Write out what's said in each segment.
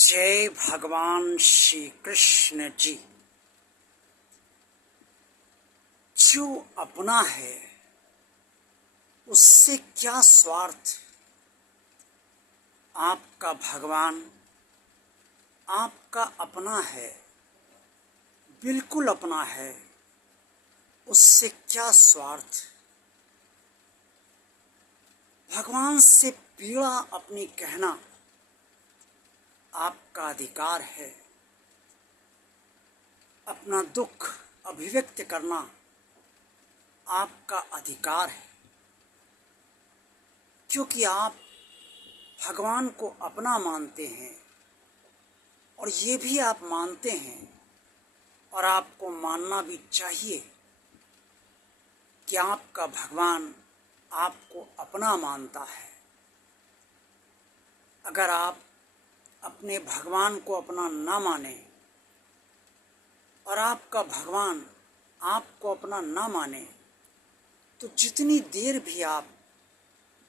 जय भगवान श्री कृष्ण जी। जो अपना है उससे क्या स्वार्थ। आपका भगवान आपका अपना है, बिल्कुल अपना है, उससे क्या स्वार्थ। भगवान से पीड़ा अपनी कहना आपका अधिकार है। अपना दुख अभिव्यक्त करना आपका अधिकार है, क्योंकि आप भगवान को अपना मानते हैं और ये भी आप मानते हैं और आपको मानना भी चाहिए कि आपका भगवान आपको अपना मानता है। अगर आप अपने भगवान को अपना ना माने और आपका भगवान आपको अपना ना माने तो जितनी देर भी आप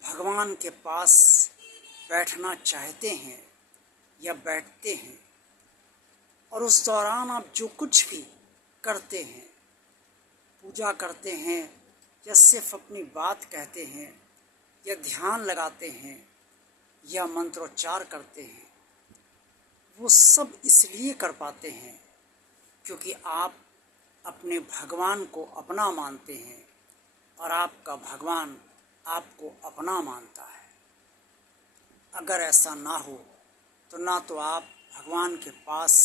भगवान के पास बैठना चाहते हैं या बैठते हैं और उस दौरान आप जो कुछ भी करते हैं, पूजा करते हैं या सिर्फ अपनी बात कहते हैं या ध्यान लगाते हैं या मंत्रोच्चार करते हैं, वो सब इसलिए कर पाते हैं क्योंकि आप अपने भगवान को अपना मानते हैं और आपका भगवान आपको अपना मानता है। अगर ऐसा ना हो तो ना तो आप भगवान के पास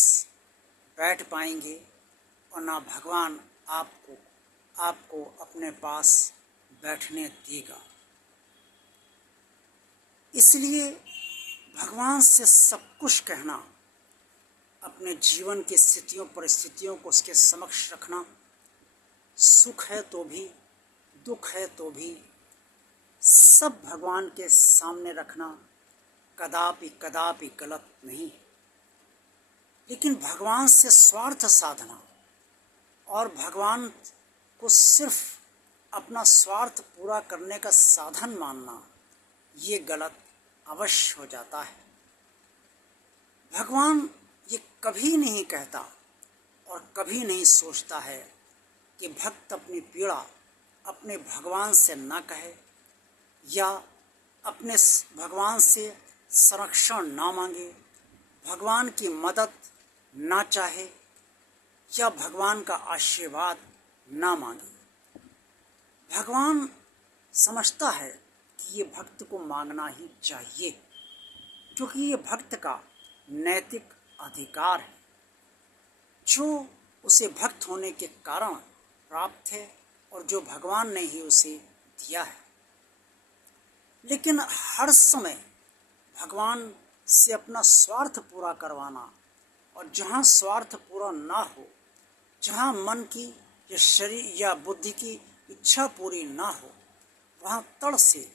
बैठ पाएंगे और ना भगवान आपको अपने पास बैठने देगा। इसलिए भगवान से सब कुछ कहना, अपने जीवन की स्थितियों परिस्थितियों को उसके समक्ष रखना, सुख है तो भी दुख है तो भी सब भगवान के सामने रखना कदापि कदापि गलत नहीं है। लेकिन भगवान से स्वार्थ साधना और भगवान को सिर्फ अपना स्वार्थ पूरा करने का साधन मानना, ये गलत अवश्य हो जाता है। भगवान ये कभी नहीं कहता और कभी नहीं सोचता है कि भक्त अपनी पीड़ा अपने भगवान से ना कहे या अपने भगवान से संरक्षण ना मांगे, भगवान की मदद ना चाहे या भगवान का आशीर्वाद ना मांगे। भगवान समझता है कि ये भक्त को मांगना ही चाहिए, क्योंकि ये भक्त का नैतिक अधिकार है जो उसे भक्त होने के कारण प्राप्त है और जो भगवान ने ही उसे दिया है। लेकिन हर समय भगवान से अपना स्वार्थ पूरा करवाना और जहाँ स्वार्थ पूरा ना हो, जहाँ मन की या शरीर या बुद्धि की इच्छा पूरी ना हो, वहाँ तड़ से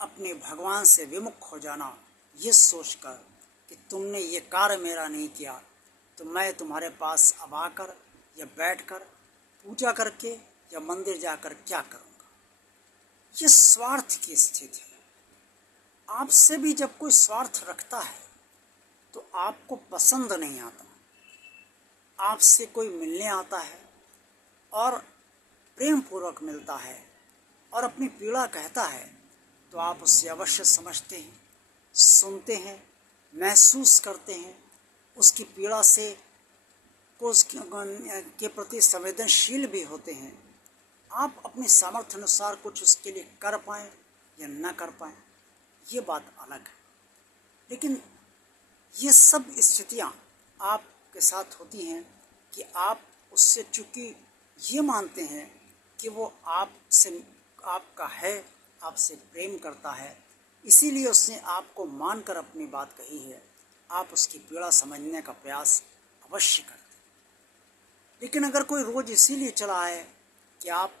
अपने भगवान से विमुख हो जाना, ये सोचकर कि तुमने ये कार्य मेरा नहीं किया तो मैं तुम्हारे पास अब आकर या बैठकर पूजा करके या मंदिर जाकर क्या करूँगा। ये स्वार्थ की स्थिति है। आपसे भी जब कोई स्वार्थ रखता है तो आपको पसंद नहीं आता। आपसे कोई मिलने आता है और प्रेम पूर्वक मिलता है और अपनी पीड़ा कहता है तो आप उससे अवश्य समझते हैं, सुनते हैं, महसूस करते हैं, उसकी पीड़ा से को के प्रति संवेदनशील भी होते हैं। आप अपनी सामर्थ्य अनुसार कुछ उसके लिए कर पाएँ या न कर पाएँ, ये बात अलग है। लेकिन ये सब स्थितियाँ आपके साथ होती हैं कि आप उससे चूँकि ये मानते हैं कि वो आपका है, आपसे प्रेम करता है, इसीलिए उसने आपको मानकर अपनी बात कही है। आप उसकी पीड़ा समझने का प्रयास अवश्य करते हैं। लेकिन अगर कोई रोज़ इसीलिए चला है कि आप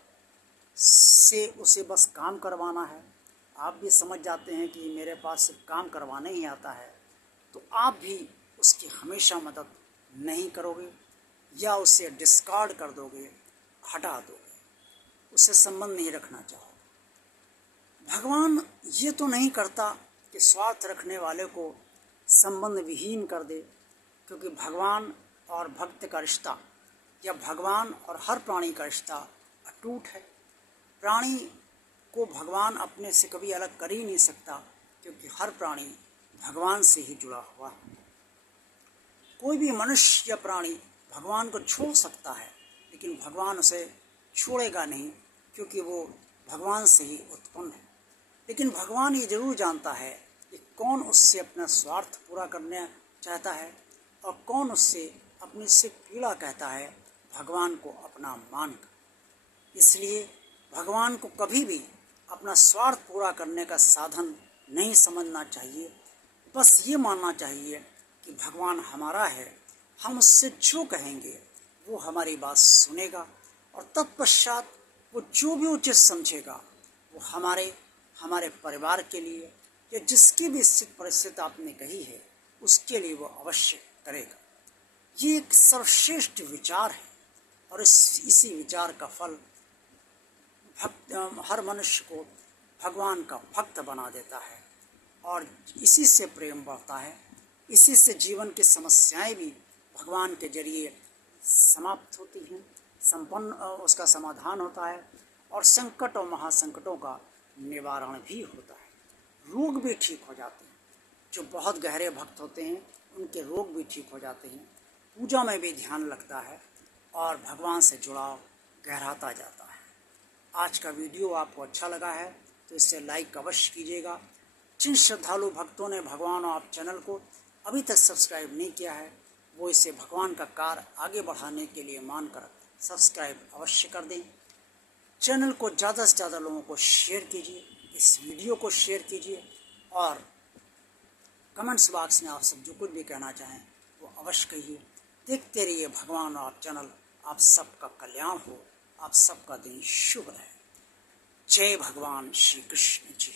से उसे बस काम करवाना है, आप भी समझ जाते हैं कि मेरे पास सिर्फ काम करवाने ही आता है, तो आप भी उसकी हमेशा मदद नहीं करोगे या उसे डिस्कार्ड कर दोगे, हटा दोगे, उससे संबंध नहीं रखना चाहोगे। भगवान ये तो नहीं करता कि स्वार्थ रखने वाले को संबंध विहीन कर दे, क्योंकि भगवान और भक्त का रिश्ता या भगवान और हर प्राणी का रिश्ता अटूट है। प्राणी को भगवान अपने से कभी अलग कर ही नहीं सकता, क्योंकि हर प्राणी भगवान से ही जुड़ा हुआ है। कोई भी मनुष्य या प्राणी भगवान को छोड़ सकता है, लेकिन भगवान उसे छोड़ेगा नहीं, क्योंकि वो भगवान से ही उत्पन्न है। लेकिन भगवान ये जरूर जानता है कि कौन उससे अपना स्वार्थ पूरा करना चाहता है और कौन उससे अपनी से पीड़ा कहता है भगवान को अपना मानकर। इसलिए भगवान को कभी भी अपना स्वार्थ पूरा करने का साधन नहीं समझना चाहिए। बस ये मानना चाहिए कि भगवान हमारा है, हम उससे जो कहेंगे वो हमारी बात सुनेगा और तत्पश्चात वो जो भी उचित समझेगा वो हमारे परिवार के लिए या जिसकी भी स्थिति परिस्थिति आपने कही है उसके लिए वो अवश्य करेगा। ये एक सर्वश्रेष्ठ विचार है और इसी विचार का फल हर मनुष्य को भगवान का भक्त बना देता है और इसी से प्रेम बढ़ता है। इसी से जीवन की समस्याएं भी भगवान के जरिए समाप्त होती हैं, उसका समाधान होता है और संकट और महासंकटों का निवारण भी होता है। रोग भी ठीक हो जाते हैं। जो बहुत गहरे भक्त होते हैं उनके रोग भी ठीक हो जाते हैं। पूजा में भी ध्यान लगता है और भगवान से जुड़ाव गहराता जाता है। आज का वीडियो आपको अच्छा लगा है तो इसे लाइक अवश्य कीजिएगा। जिन श्रद्धालु भक्तों ने भगवान और आप चैनल को अभी तक सब्सक्राइब नहीं किया है वो इसे भगवान का कार्य आगे बढ़ाने के लिए मानकर सब्सक्राइब अवश्य कर दें। चैनल को ज़्यादा से ज़्यादा लोगों को शेयर कीजिए, इस वीडियो को शेयर कीजिए और कमेंट्स बॉक्स में आप सब जो कुछ भी कहना चाहें वो अवश्य कहिए। देखते रहिए भगवान और आप चैनल। आप सबका कल्याण हो, आप सबका दिन शुभ रहे। जय भगवान श्री कृष्ण जी।